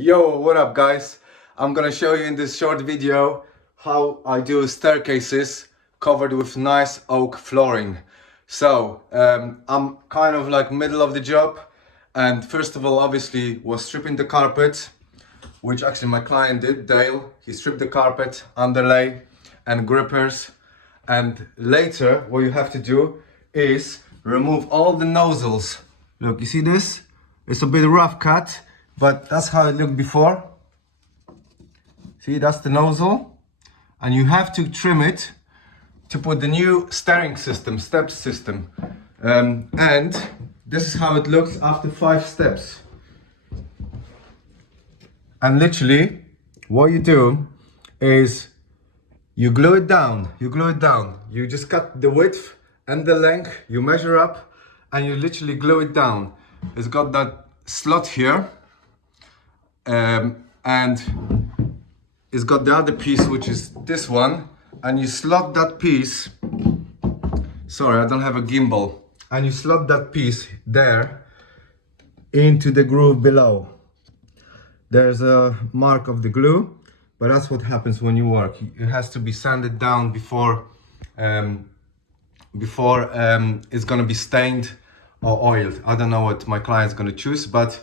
Yo, what up guys? I'm gonna show you in this short video how I do staircases covered with nice oak flooring. So I'm kind of like middle of the job, and first of all obviously was stripping the carpet, which actually my client did, Dale. He stripped the carpet, underlay and grippers, and later what you have to do is remove all the nozzles. Look, you see this? It's a bit rough cut, but that's how it looked before. See, that's the nozzle, and you have to trim it to put the new steering system, step system, and this is how it looks after 5 steps. And literally what you do is you glue it down, you just cut the width and the length, you measure up and you literally glue it down. It's got that slot here, and it's got the other piece, which is this one, and you slot that piece, sorry I don't have a gimbal, and you slot that piece there into the groove below. There's a mark of the glue, but that's what happens when you work. It has to be sanded down before it's gonna be stained or oiled. I don't know what my client's gonna choose, but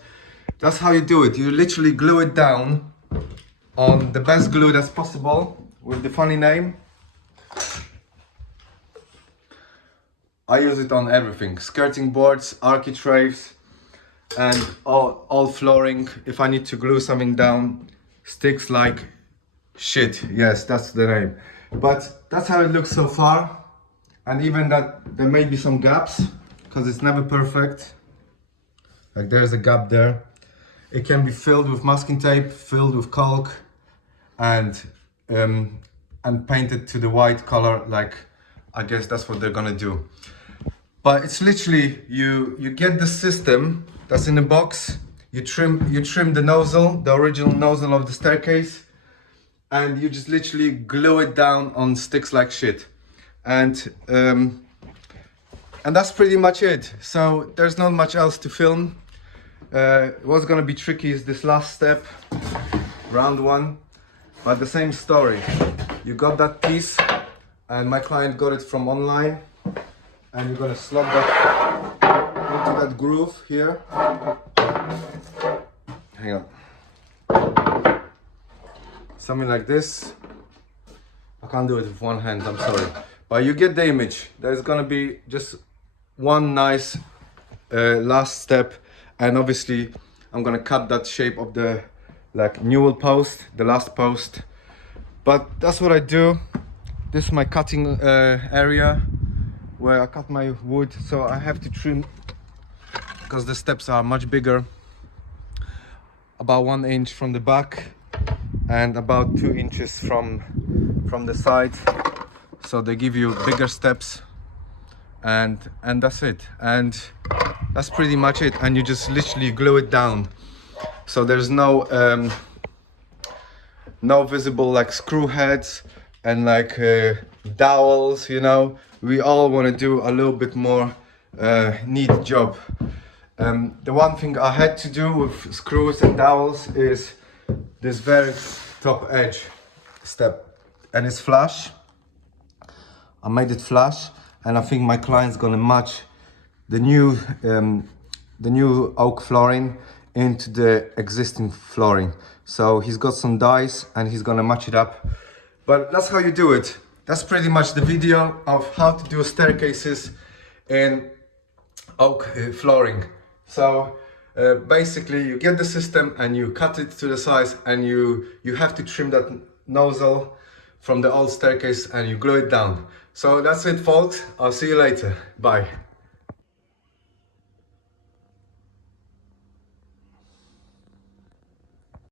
that's how you do it. You literally glue it down on the best glue that's possible with the funny name. I use it on everything: skirting boards, architraves, and all flooring. If I need to glue something down, sticks like shit. Yes, that's the name. But that's how it looks so far. And even that there may be some gaps, because it's never perfect. Like there's a gap there. It can be filled with masking tape, filled with caulk, and painted to the white color. Like, I guess that's what they're gonna do. But it's literally, you get the system that's in the box, you trim the nozzle, the original nozzle of the staircase, and you just literally glue it down on sticks like shit. And that's pretty much it. So there's not much else to film. What's gonna be tricky is this last step, round one, but the same story. You got that piece, and my client got it from online, and you're gonna slot that into that groove here. Hang on. Something like this. I can't do it with one hand, I'm sorry. But you get the image. There's gonna be just one nice last step, and obviously I'm gonna cut that shape of the like newel post, the last post. But that's what I do. This is my cutting area where I cut my wood, so I have to trim because the steps are much bigger, about 1 inch from the back and about 2 inches from the side, so they give you bigger steps, and that's it, and that's pretty much it. And you just literally glue it down, so there's no visible like screw heads and like dowels, you know. We all want to do a little bit more neat job. The one thing I had to do with screws and dowels is this very top edge step, and it's flush. I made it flush, and I think my client's gonna match the new oak flooring into the existing flooring. So he's got some dies and he's gonna match it up. But that's how you do it. That's pretty much the video of how to do staircases in oak flooring. So basically you get the system and you cut it to the size, and you have to trim that nozzle from the old staircase and you glue it down. So that's it folks, I'll see you later, bye.